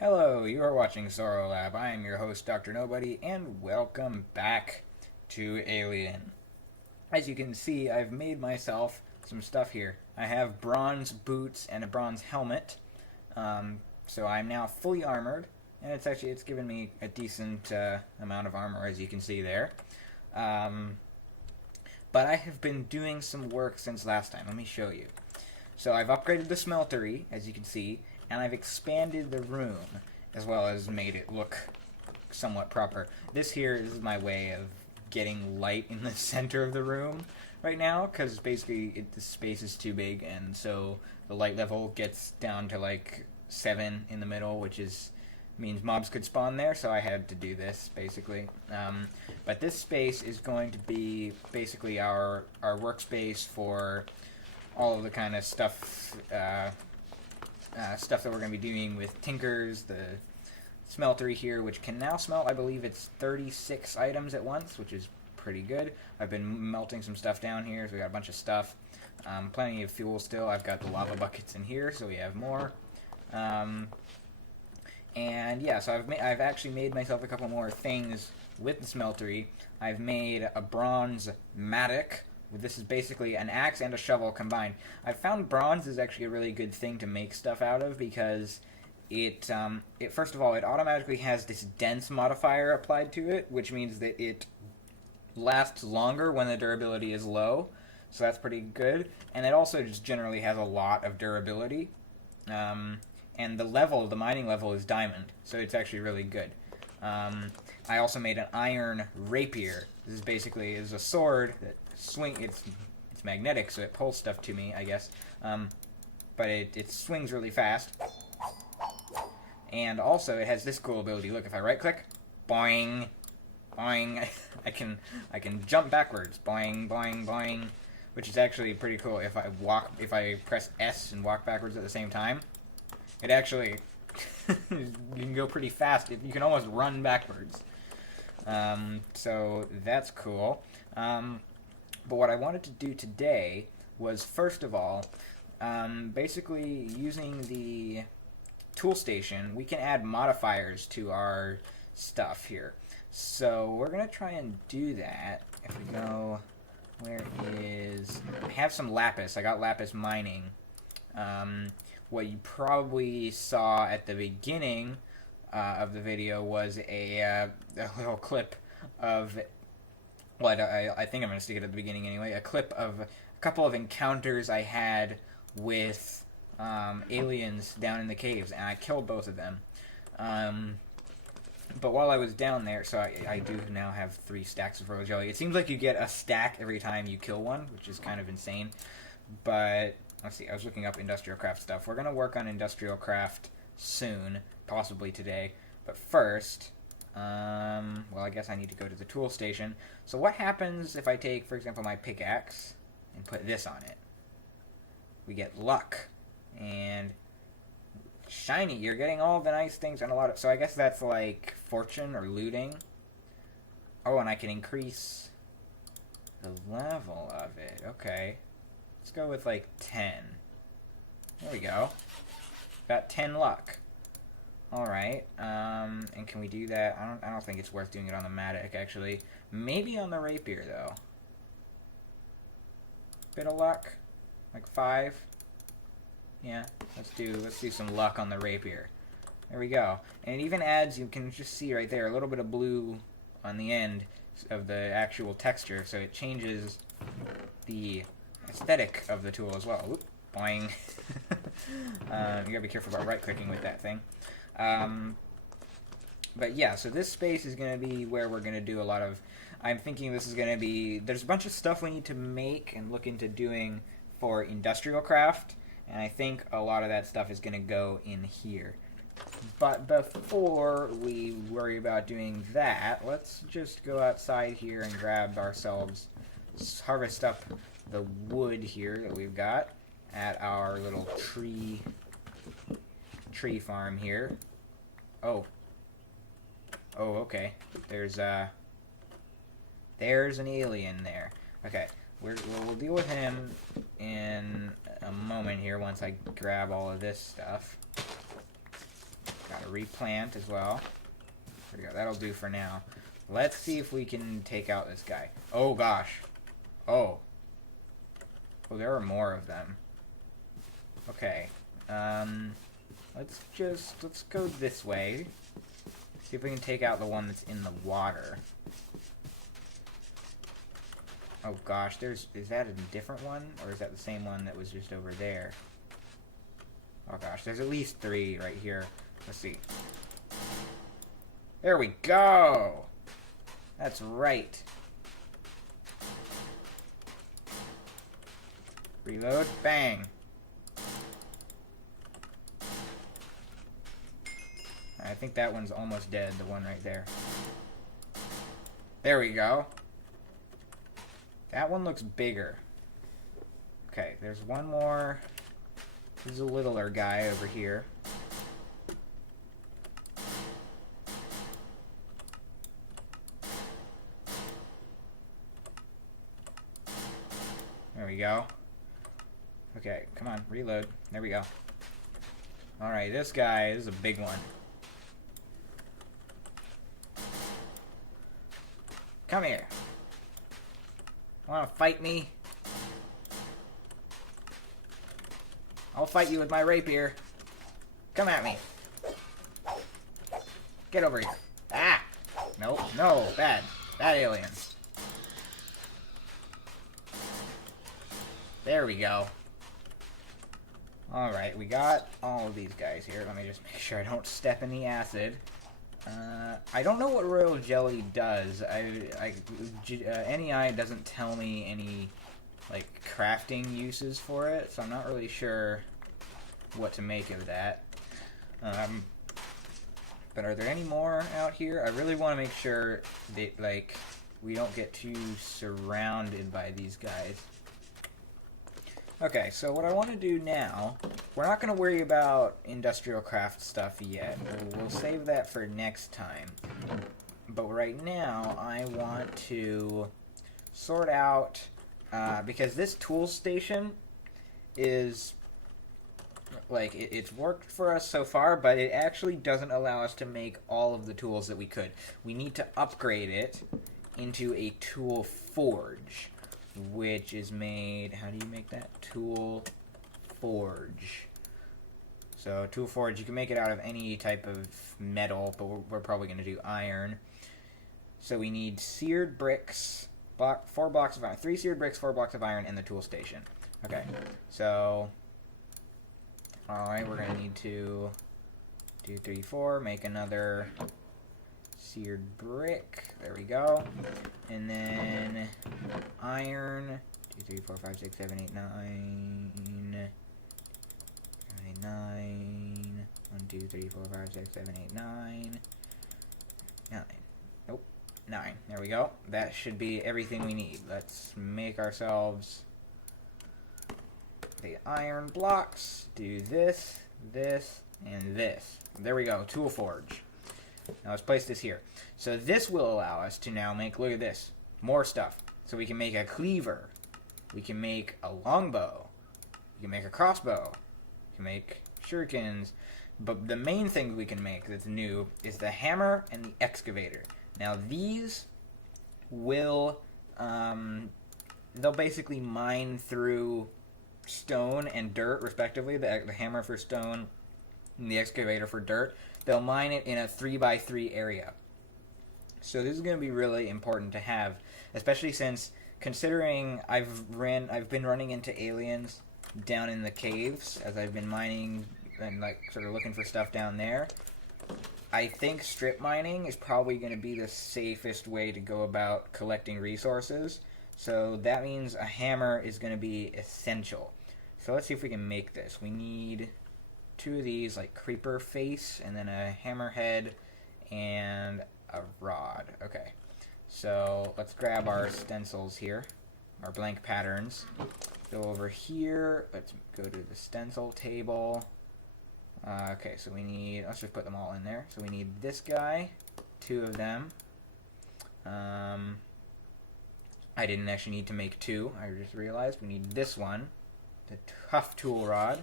Hello, you are watching Sorrow Lab. I am your host, Dr. Nobody, and welcome back to Alien. As you can see, I've made myself some stuff here. I have bronze boots and a bronze helmet, so I'm now fully armored, and it's given me a decent amount of armor, as you can see there. Um, but I have been doing some work since last time. Let me show you. So I've upgraded the smeltery, as you can see, and I've expanded the room, as well as made it look somewhat proper. This here is my way of getting light in the center of the room right now, because basically the space is too big, and so the light level gets down to like 7 in the middle, which is means mobs could spawn there, so I had to do this, basically. But this space is going to be basically our workspace for all of the kind of stuff stuff that we're going to be doing with Tinkers, the smeltery here, which can now smelt, I believe it's 36 items at once, which is pretty good. I've been melting some stuff down here, so we got a bunch of stuff. Plenty of fuel still. I've got the lava buckets in here, so we have more. And yeah, so I've actually made myself a couple more things with the smeltery. I've made a bronze mattock. This is basically an axe and a shovel combined. I found bronze is actually a really good thing to make stuff out of because it first of all, it automatically has this dense modifier applied to it, which means that it lasts longer when the durability is low. So that's pretty good. And it also just generally has a lot of durability. And the mining level is diamond, so it's actually really good. I also made an iron rapier. This is basically a sword that it's magnetic, so it pulls stuff to me, I guess. But it swings really fast. And also it has this cool ability. Look, if I right click, boing, boing, I can jump backwards, boing, boing, boing, which is actually pretty cool. If I press S and walk backwards at the same time, it actually you can go pretty fast. You can almost run backwards. So that's cool. But what I wanted to do today was, first of all, basically using the tool station, we can add modifiers to our stuff here. So we're going to try and do that. If we go, where is, I have some lapis. I got lapis mining. What you probably saw at the beginning of the video was a little clip of, well, I think I'm going to stick it at the beginning anyway, a clip of a couple of encounters I had with aliens down in the caves, and I killed both of them. But while I was down there, so I do now have 3 stacks of royal jelly. It seems like you get a stack every time you kill one, which is kind of insane. But let's see, I was looking up industrial craft stuff. We're going to work on industrial craft soon, possibly today. But first, well, I guess I need to go to the tool station. So what happens if I take, for example, my pickaxe and put this on it? We get luck. And shiny, you're getting all the nice things and a lot of... So I guess that's like fortune or looting. Oh, and I can increase the level of it. Okay. Let's go with like 10. There we go. Got 10 luck. Alright. And can we do that? I don't think it's worth doing it on the mattock, actually. Maybe on the rapier, though. Bit of luck. Like 5. Yeah, let's do some luck on the rapier. There we go. And it even adds, you can just see right there, a little bit of blue on the end of the actual texture, so it changes the aesthetic of the tool as well. Oop, boing. You gotta be careful about right-clicking with that thing. But yeah, so this space is gonna be where we're gonna do a lot of... I'm thinking this is gonna be... There's a bunch of stuff we need to make and look into doing for industrial craft, and I think a lot of that stuff is gonna go in here. But before we worry about doing that, let's just go outside here and grab ourselves... harvest up the wood here that we've got at our little tree farm here. Oh, okay. There's an alien there. Okay, we'll deal with him in a moment here once I grab all of this stuff. Got So replant as well. There we go. That'll do for now. Let's see if we can take out this guy. Oh, gosh. Oh. Oh, there are more of them. Okay. Let's go this way. See if we can take out the one that's in the water. Oh gosh, is that a different one? Or is that the same one that was just over there? Oh gosh, there's at least 3 right here. Let's see. There we go! That's right. Reload, bang! I think that one's almost dead, the one right there. There we go. That one looks bigger. Okay, there's one more. This is a littler guy over here. There we go. Okay, come on, reload. There we go. Alright, this guy is a big one. Come here. Wanna fight me? I'll fight you with my rapier. Come at me. Get over here. Ah! Nope, no, bad. Bad aliens. There we go. Alright, we got all of these guys here. Let me just make sure I don't step in the acid. I don't know what royal jelly does. NEI doesn't tell me any, like, crafting uses for it, so I'm not really sure what to make of that. But are there any more out here? I really want to make sure that, like, we don't get too surrounded by these guys. Okay, so what I want to do now, we're not going to worry about industrial craft stuff yet. We'll save that for next time. But right now, I want to sort out, because this tool station is, like, it's worked for us so far, but it actually doesn't allow us to make all of the tools that we could. We need to upgrade it into a tool forge, which is made, how do you make that? Tool forge. So tool forge, you can make it out of any type of metal, but we're probably going to do iron. So we need seared bricks, 4 blocks of iron, 3 seared bricks, 4 blocks of iron, and the tool station. Okay, so, alright, we're going to need to 2, 3, 4, make another seared brick. There we go. And then iron. 2, 3, 4, 5, 6, 7, 8, 9. 9. 1, 2, 3, 4, 5, 6, 7, 8, 9. 9. Nope. 9. There we go. That should be everything we need. Let's make ourselves the iron blocks. Do this, this, and this. There we go. Tool forge. Now let's place this here. So this will allow us to now make, look at this, more stuff. So we can make a cleaver. We can make a longbow. We can make a crossbow. We can make shurikens. But the main thing we can make that's new is the hammer and the excavator. Now these will, they'll basically mine through stone and dirt respectively. The hammer for stone and the excavator for dirt. They'll mine it in a 3x3 area. So this is going to be really important to have, especially since, considering I've been running into aliens down in the caves as I've been mining and, like, sort of looking for stuff down there. I think strip mining is probably going to be the safest way to go about collecting resources. So that means a hammer is going to be essential. So let's see if we can make this. We need 2 of these, like creeper face, and then a hammerhead and a rod. Okay, so let's grab our stencils here, our blank patterns. Go over here. Let's go to the stencil table. Okay, so we need, let's just put them all in there. So we need this guy, 2 of them. I didn't actually need to make 2. I just realized we need this one, the tough tool rod.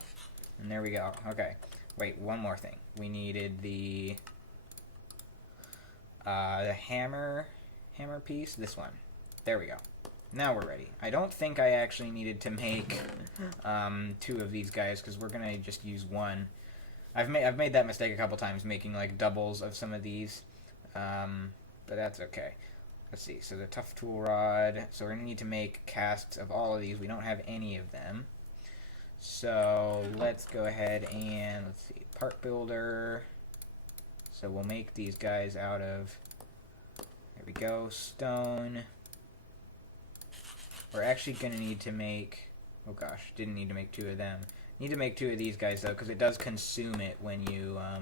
And there we go. Okay. Wait, one more thing. We needed the hammer piece. This one. There we go. Now we're ready. I don't think I actually needed to make 2 of these guys because we're gonna just use one. I've made that mistake a couple times, making like doubles of some of these, but that's okay. Let's see. So the tough tool rod. So we're gonna need to make casts of all of these. We don't have any of them. So let's go ahead and let's see. Part builder. So we'll make these guys out of. There we go. Stone. We're actually going to need to make... Oh gosh, didn't need to make 2 of them. Need to make 2 of these guys, though, because it does consume it when you... Oh,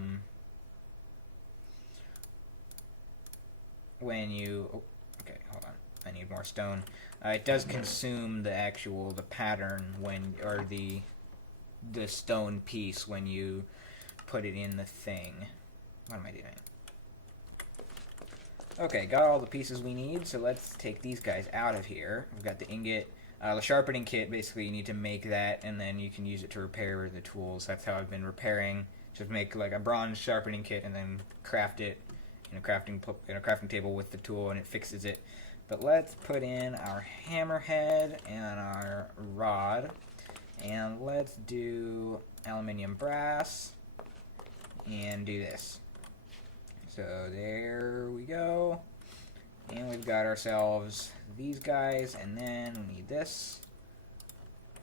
okay, hold on. I need more stone. It does consume the pattern when... Or the stone piece when you put it in the thing. What am I doing? Okay, got all the pieces we need, so let's take these guys out of here. We've got the ingot. The sharpening kit, basically you need to make that, and then you can use it to repair the tools. That's how I've been repairing. Just make like a bronze sharpening kit and then craft it in a crafting table with the tool, and it fixes it. But let's put in our hammerhead and our rod, and let's do aluminium brass, and do this. So there we go. And we've got ourselves these guys, and then we need this.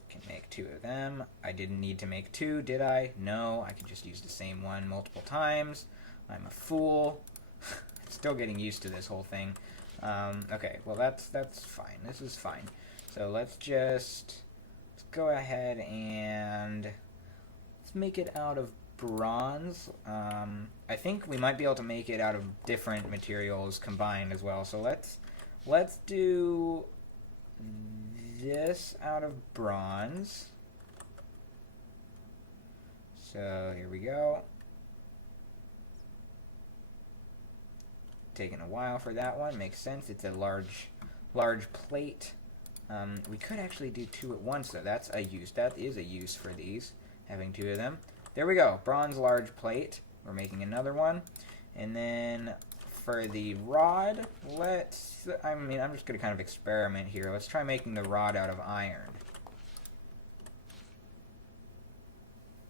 Can make 2 of them. I didn't need to make 2, did I? No, I can just use the same one multiple times. I'm a fool. Still getting used to this whole thing. Okay, well that's fine. This is fine. So let's go ahead and let's make it out of bronze. I think we might be able to make it out of different materials combined as well. So let's do this out of bronze. So here we go. Taking a while for that one. Makes sense. It's a large plate. We could actually do 2 at once though. That is a use for these, having 2 of them. There we go. Bronze large plate. We're making another one. And then for the rod, I'm just going to kind of experiment here. Let's try making the rod out of iron.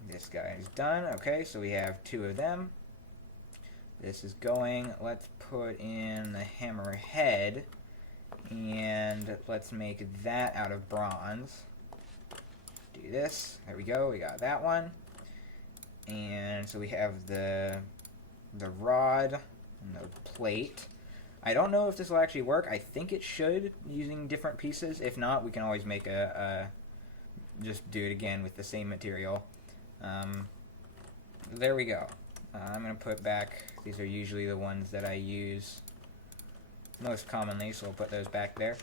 This guy is done. Okay, so we have 2 of them. This is going. Let's put in the hammer head. And let's make that out of bronze. Do this. There we go. We got that one. And so we have the rod and the plate. I don't know if this will actually work. I think it should, using different pieces. If not, we can always make just do it again with the same material. There we go. I'm going to put back, these are usually the ones that I use most commonly, so we'll put those back there.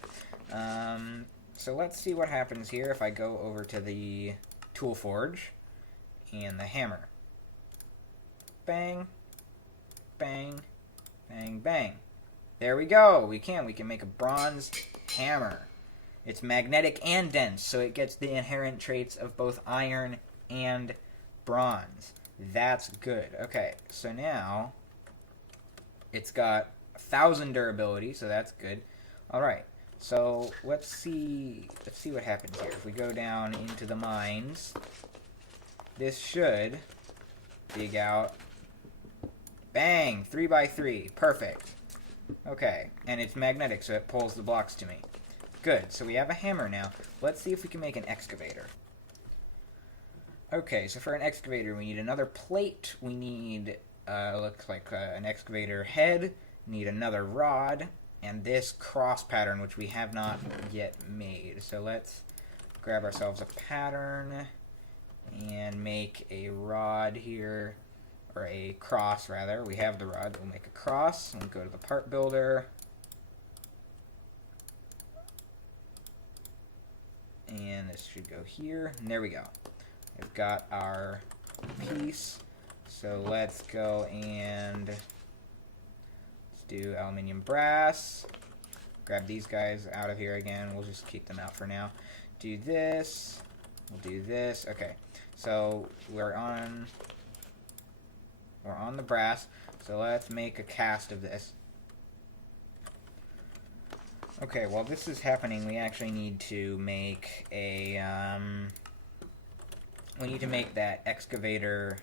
So let's see what happens here if I go over to the tool forge and the hammer. Bang, bang, bang, bang. There we go. We can make a bronze hammer. It's magnetic and dense, so it gets the inherent traits of both iron and bronze. That's good. Okay, so now it's got 1,000 durability, so that's good. All right, so let's see what happens here. If we go down into the mines, this should dig out. Bang! 3x3. Perfect. Okay, and it's magnetic, so it pulls the blocks to me. Good, so we have a hammer now. Let's see if we can make an excavator. Okay, so for an excavator, we need another plate. We need, looks like an excavator head. We need another rod, and this cross pattern, which we have not yet made. So let's grab ourselves a pattern and make a rod here. Or a cross, rather. We have the rod. We'll make a cross. We'll go to the part builder. And this should go here. And there we go. We've got our piece. So let's go and let's do aluminium brass. Grab these guys out of here again. We'll just keep them out for now. Do this. We'll do this. Okay. So we're on we're on the brass, so let's make a cast of this. Okay, while this is happening, we actually need to make a, we need to make that excavator,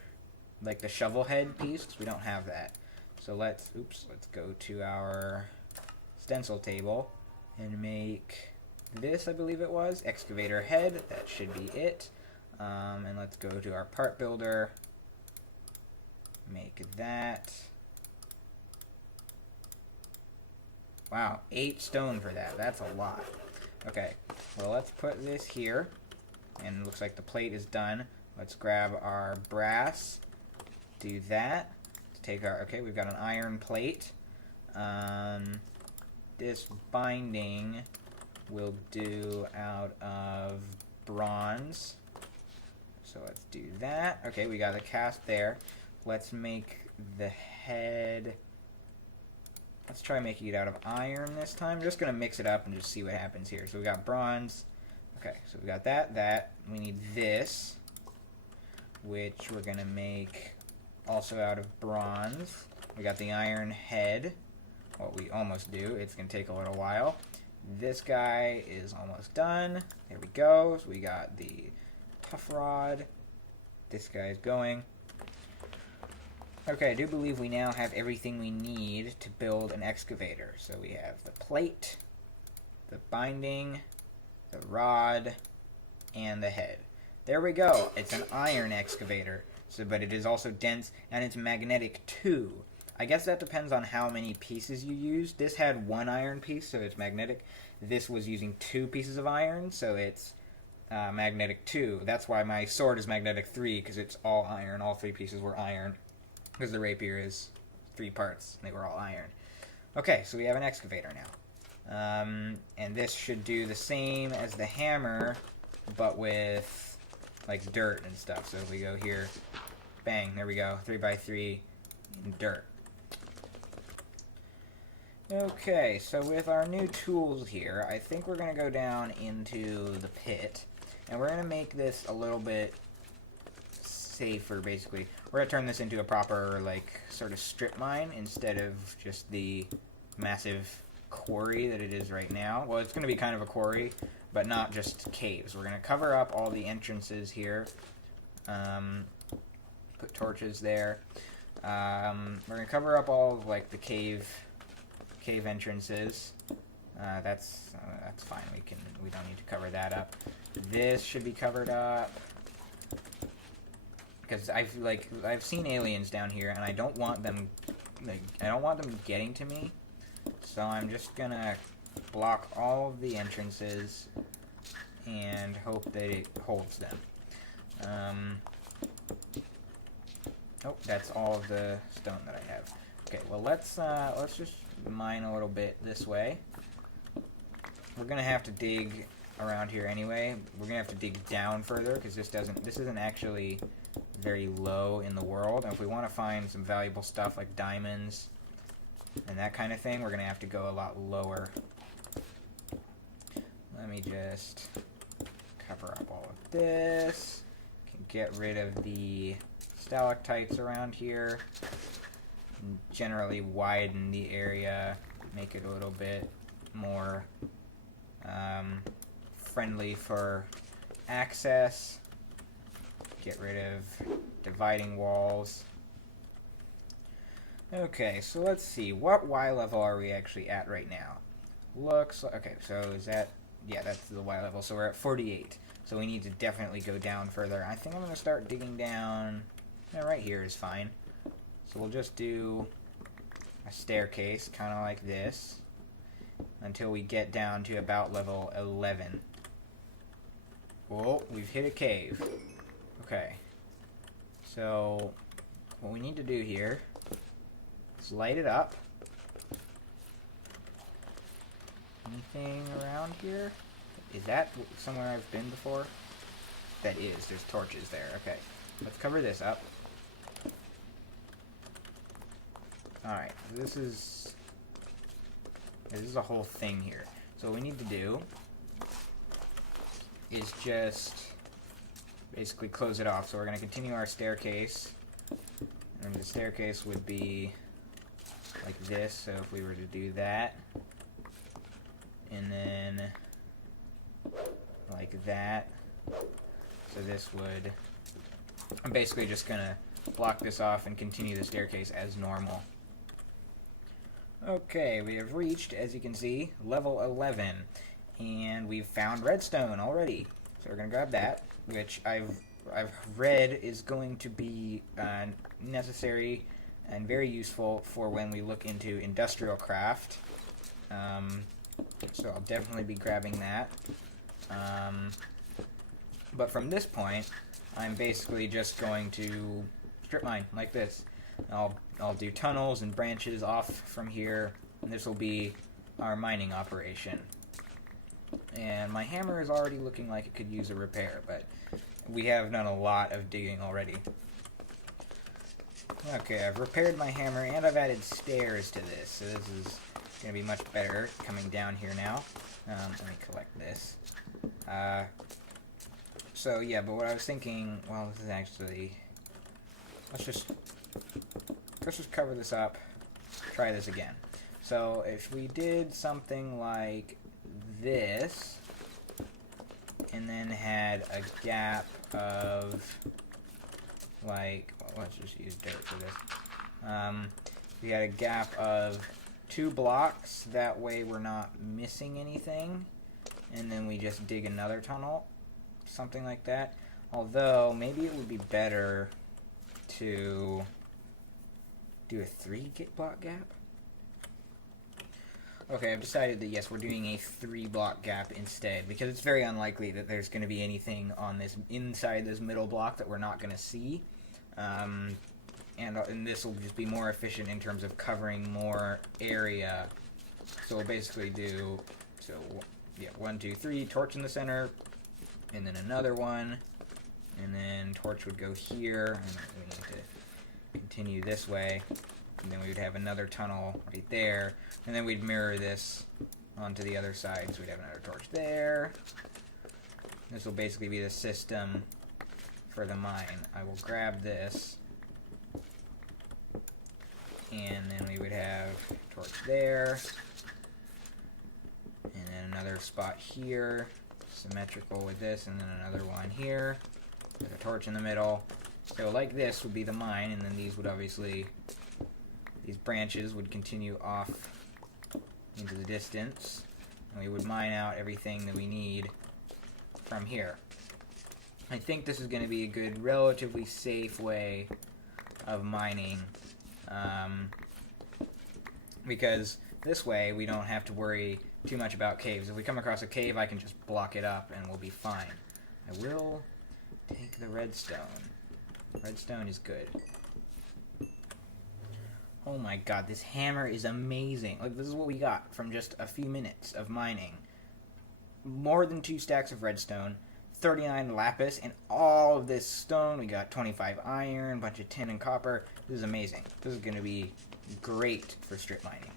like the shovel head piece, because we don't have that. So let's go to our stencil table and make this, I believe it was, excavator head. That should be it. And let's go to our part builder, make that. Wow, 8 stone for that. That's a lot. Okay, well, let's put this here. And it looks like the plate is done. Let's grab our brass. Do that. Let's take our... Okay, we've got an iron plate. This binding we'll do out of bronze. So let's do that. Okay, we got the cast there. Let's make the head... Let's try making it out of iron this time. I'm just going to mix it up and just see what happens here. So we got bronze. Okay, so we got that. We need this, which we're going to make also out of bronze. We got the iron head. Well, we almost do. It's going to take a little while. This guy is almost done. There we go. So we got the tough rod. This guy's going. Okay, I do believe we now have everything we need to build an excavator. So we have the plate, the binding, the rod, and the head. There we go. It's an iron excavator. But it is also dense, and it's magnetic too. I guess that depends on how many pieces you use. This had 1 iron piece, so it's magnetic. This was using 2 pieces of iron, so it's magnetic 2. That's why my sword is magnetic 3, because it's all iron. All 3 pieces were iron. Because the rapier is 3 parts. They were all iron. Okay, so we have an excavator now. And this should do the same as the hammer, but with, like, dirt and stuff. So if we go here, bang, there we go. 3x3 in dirt. Okay, so with our new tools here, I think we're going to go down into the pit. And we're going to make this a little bit safer, basically. We're going to turn this into a proper, like, sort of strip mine instead of just the massive quarry that it is right now. Well, it's going to be kind of a quarry, but not just caves. We're going to cover up all the entrances here. Put torches there. We're going to cover up all of, like, the cave entrances. That's fine. We don't need to cover that up. This should be covered up. Because I've seen aliens down here, and I don't want them getting to me. So I'm just gonna block all of the entrances and hope that it holds them. Oh, that's all of the stone that I have. Okay, well let's just mine a little bit this way. We're gonna have to dig around here anyway. We're gonna have to dig down further because this isn't actually very low in the world. And if we want to find some valuable stuff like diamonds and that kind of thing, we're gonna have to go a lot lower. Let me just cover up all of this. Can get rid of the stalactites around here. And generally widen the area, make it a little bit more friendly for access. Get rid of dividing walls. Okay, so let's see. What Y level are we actually at right now? Looks like... Okay, so is that... Yeah, that's the Y level. So we're at 48. So we need to definitely go down further. I think I'm going to start digging down... Yeah, right here is fine. So we'll just do a staircase, kind of like this, until we get down to about level 11. Whoa, we've hit a cave. Okay. So, what we need to do here is light it up. Anything around here? Is that somewhere I've been before? That is. There's torches there. Okay. Let's cover this up. Alright, this is a whole thing here. So what we need to do is just basically close it off. So we're going to continue our staircase. And the staircase would be like this, so if we were to do that, and then like that, so this would, I'm basically just gonna block this off and continue the staircase as normal. Okay, we have reached, as you can see, level 11, and we've found redstone already. So we're gonna grab that, which I've read is going to be necessary and very useful for when we look into industrial craft. So I'll definitely be grabbing that. But from this point, I'm basically just going to strip mine like this. I'll do tunnels and branches off from here, and this will be our mining operation. And my hammer is already looking like it could use a repair, but we have done a lot of digging already. Okay, I've repaired my hammer, and I've added stairs to this, so this is going to be much better coming down here now. Let me collect this. So yeah, but what I was thinking, well, this is actually, let's just cover this up, try this again. So if we did something like this, and then had a gap of, like, well, let's just use dirt for this. We had a gap of 2 blocks, that way we're not missing anything, and then we just dig another tunnel, something like that. Although, maybe it would be better to do a 3 block gap. Okay, I've decided that yes, we're doing a 3 block gap instead, because it's very unlikely that there's going to be anything on this inside this middle block that we're not going to see. And this will just be more efficient in terms of covering more area. So we'll basically do, so yeah, 1, 2, 3, torch in the center, and then another one, and then torch would go here, and we need to continue this way, and then we would have another tunnel right there, and then we'd mirror this onto the other side, so we'd have another torch there. This will basically be the system for the mine. I will grab this, and then we would have torch there, and then another spot here, symmetrical with this, and then another one here with a torch in the middle. So like this would be the mine, and then these would obviously, these branches would continue off into the distance, and we would mine out everything that we need from here. I think this is going to be a good, relatively safe way of mining, because this way we don't have to worry too much about caves. If we come across a cave, I can just block it up and we'll be fine. I will take the redstone. Redstone is good. Oh my god, this hammer is amazing. Like, this is what we got from just a few minutes of mining. More than 2 stacks of redstone, 39 lapis, and all of this stone. We got 25 iron, a bunch of tin and copper. This is amazing. This is going to be great for strip mining.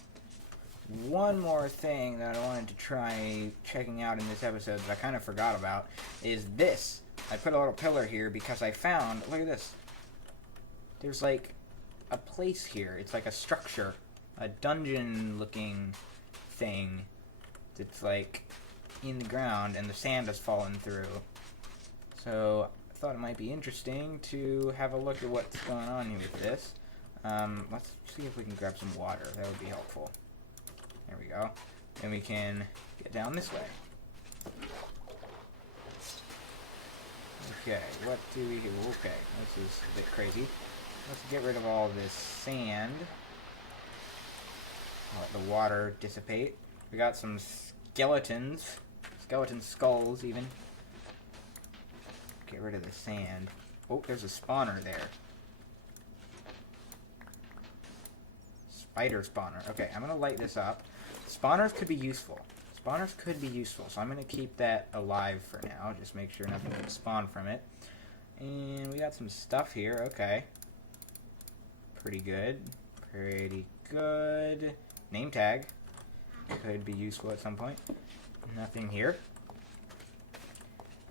One more thing that I wanted to try checking out in this episode that I kind of forgot about is this. I put a little pillar here because I found, look at this. There's like a place here. It's like a structure, a dungeon looking thing that's like in the ground, and the sand has fallen through. So I thought it might be interesting to have a look at what's going on here with this. Let's see if we can grab some water. That would be helpful. There we go. And we can get down this way. Okay, what do we do? Okay, this is a bit crazy. Let's get rid of all this sand. Let the water dissipate. We got some skeletons. Skeleton skulls, even. Get rid of the sand. Oh, there's a spawner there. Spider spawner. Okay, I'm going to light this up. Spawners could be useful. Spawners could be useful, so I'm going to keep that alive for now. Just make sure nothing can spawn from it. And we got some stuff here. Okay. Pretty good. Pretty good. Name tag. Could be useful at some point. Nothing here.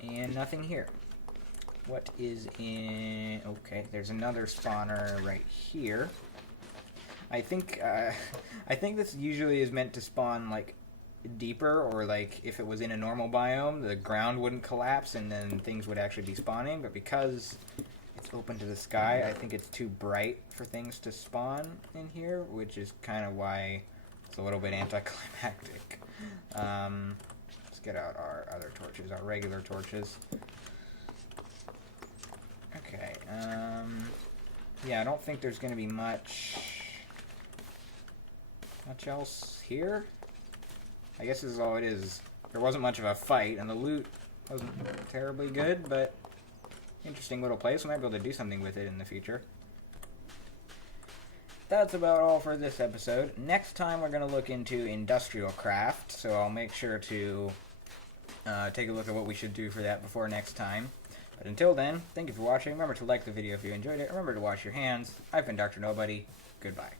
And nothing here. What is in... Okay, there's another spawner right here. I think this usually is meant to spawn, like, deeper, or, like, if it was in a normal biome, the ground wouldn't collapse and then things would actually be spawning, but because it's open to the sky, I think it's too bright for things to spawn in here, which is kind of why it's a little bit anticlimactic. Let's get out our other torches, our regular torches. Okay, yeah, I don't think there's going to be much else here. I guess this is all it is. There wasn't much of a fight, and the loot wasn't terribly good, but interesting little place. We might be able to do something with it in the future. That's about all for this episode. Next time we're going to look into industrial craft, so I'll make sure to take a look at what we should do for that before next time. But until then, thank you for watching. Remember to like the video if you enjoyed it. Remember to wash your hands. I've been Dr. Nobody. Goodbye.